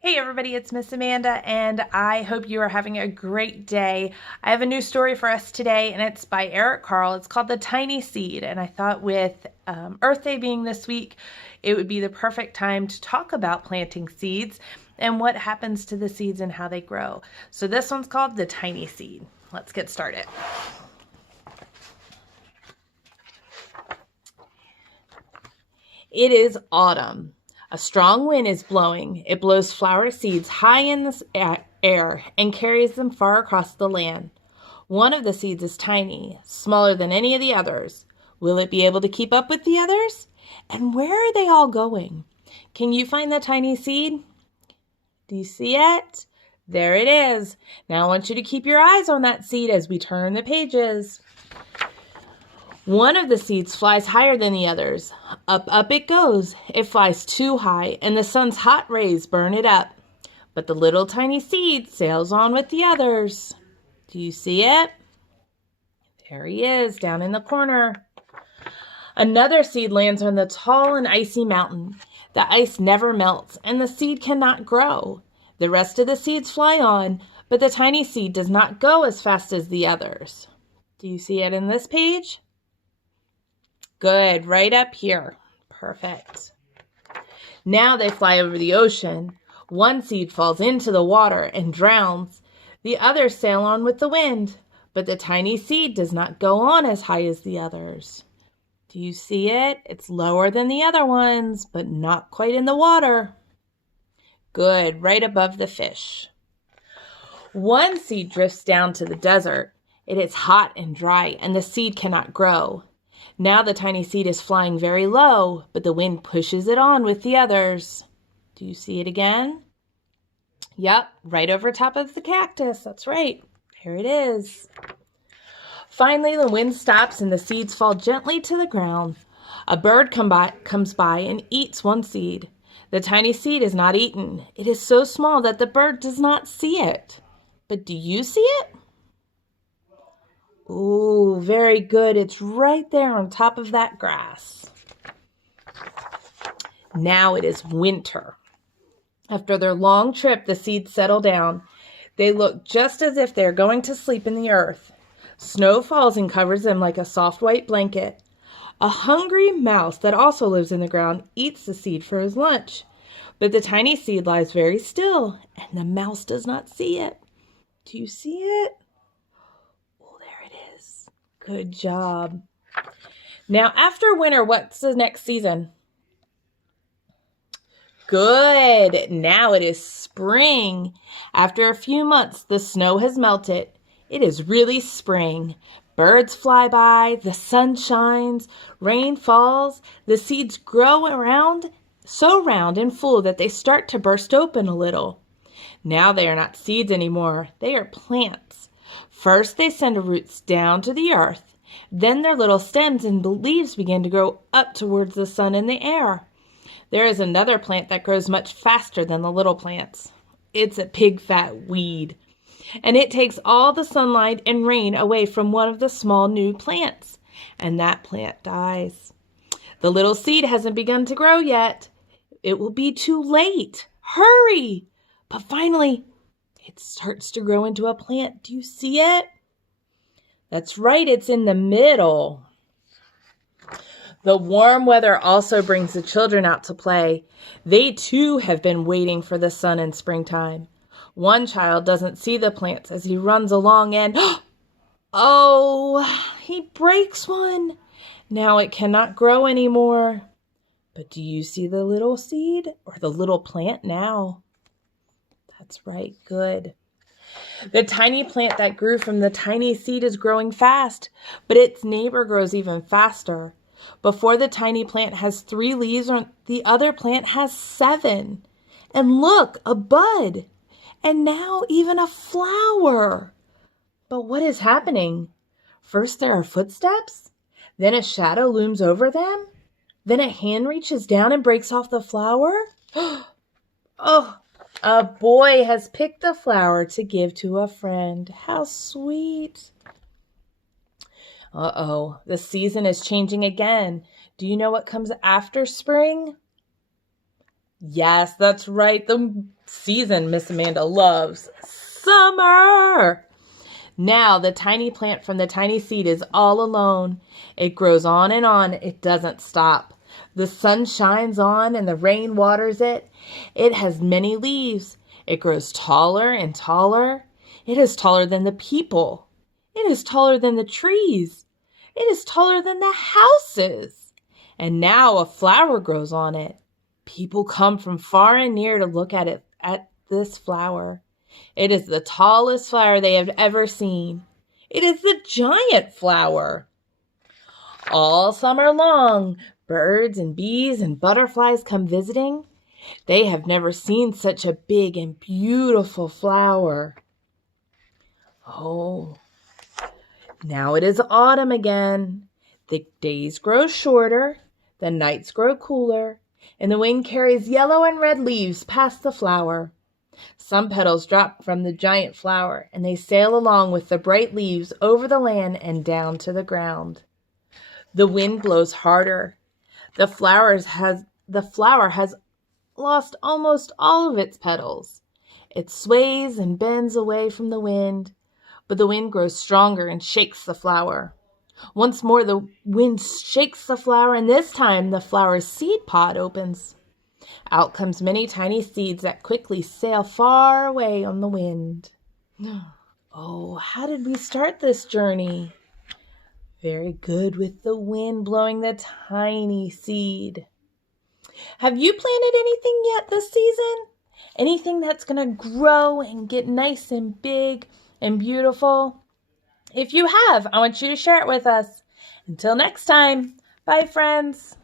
Hey everybody, it's Miss Amanda, and I hope you are having a great day. I have a new story for us today, and it's by Carle. It's called The Tiny Seed, and I thought with Earth Day being this week, it would be the perfect time to talk about planting seeds and what happens to the seeds and how they grow. So this one's called The Tiny Seed. Let's get started. It is autumn. A strong wind is blowing. It blows flower seeds high in the air and carries them far across the land. One of the seeds is tiny, smaller than any of the others. Will it be able to keep up with the others? And where are they all going? Can you find the tiny seed? Do you see it? There it is. Now I want you to keep your eyes on that seed as we turn the pages. One of the seeds flies higher than the others. Up, up it goes. It flies too high, and the sun's hot rays burn it up. But the little tiny seed sails on with the others. Do you see it? There he is, down in the corner. Another seed lands on the tall and icy mountain. The ice never melts, and the seed cannot grow. The rest of the seeds fly on, but the tiny seed does not go as fast as the others. Do you see it in this page? Good, right up here. Perfect. Now they fly over the ocean. One seed falls into the water and drowns. The others sail on with the wind, but the tiny seed does not go on as high as the others. Do you see it? It's lower than the other ones, but not quite in the water. Good, right above the fish. One seed drifts down to the desert. It is hot and dry, and the seed cannot grow. Now the tiny seed is flying very low, but the wind pushes it on with the others. Do you see it again? Yep, right over top of the cactus. That's right. There it is. Finally, the wind stops and the seeds fall gently to the ground. A bird comes by and eats one seed. The tiny seed is not eaten. It is so small that the bird does not see it. But do you see it? Ooh, very good. It's right there on top of that grass. Now it is winter. After their long trip, the seeds settle down. They look just as if they're going to sleep in the earth. Snow falls and covers them like a soft white blanket. A hungry mouse that also lives in the ground eats the seed for his lunch. But the tiny seed lies very still, and the mouse does not see it. Do you see it? Good job. Now, after winter, what's the next season? Good. Now it is spring. After a few months, the snow has melted. It is really spring. Birds fly by, the sun shines, rain falls, the seeds grow around, so round and full that they start to burst open a little. Now they are not seeds anymore. They are plants. First, they send roots down to the earth. Then their little stems and leaves begin to grow up towards the sun and the air. There is another plant that grows much faster than the little plants. It's a big fat weed. And it takes all the sunlight and rain away from one of the small new plants. And that plant dies. The little seed hasn't begun to grow yet. It will be too late. Hurry! But finally, it starts to grow into a plant. Do you see it? That's right, it's in the middle. The warm weather also brings the children out to play. They too have been waiting for the sun in springtime. One child doesn't see the plants as he runs along and, oh, he breaks one. Now it cannot grow anymore. But do you see the little seed or the little plant now? That's right, good. The tiny plant that grew from the tiny seed is growing fast, but its neighbor grows even faster. Before the tiny plant has 3 leaves, the other plant has 7. And look, a bud. And now even a flower. But what is happening? First there are footsteps, then a shadow looms over them, then a hand reaches down and breaks off the flower. Oh, a boy has picked the flower to give to a friend. How sweet. Uh-oh, the season is changing again. Do you know what comes after spring? Yes, that's right. The season Miss Amanda loves. Summer! Now the tiny plant from the tiny seed is all alone. It grows on and on. It doesn't stop. The sun shines on and the rain waters it. It has many leaves. It grows taller and taller. It is taller than the people. It is taller than the trees. It is taller than the houses. And now a flower grows on it. People come from far and near to look at this flower. It is the tallest flower they have ever seen. It is the giant flower. All summer long, birds and bees and butterflies come visiting. They have never seen such a big and beautiful flower. Oh, now it is autumn again. The days grow shorter, the nights grow cooler, and the wind carries yellow and red leaves past the flower. Some petals drop from the giant flower, and they sail along with the bright leaves over the land and down to the ground. The wind blows harder. The flower has lost almost all of its petals. It sways and bends away from the wind, but the wind grows stronger and shakes the flower. Once more the wind shakes the flower, and this time the flower's seed pod opens. Out comes many tiny seeds that quickly sail far away on the wind. Oh, how did we start this journey? Very good, with the wind blowing the tiny seed. Have you planted anything yet this season? Anything that's going to grow and get nice and big and beautiful? If you have, I want you to share it with us. Until next time, bye friends.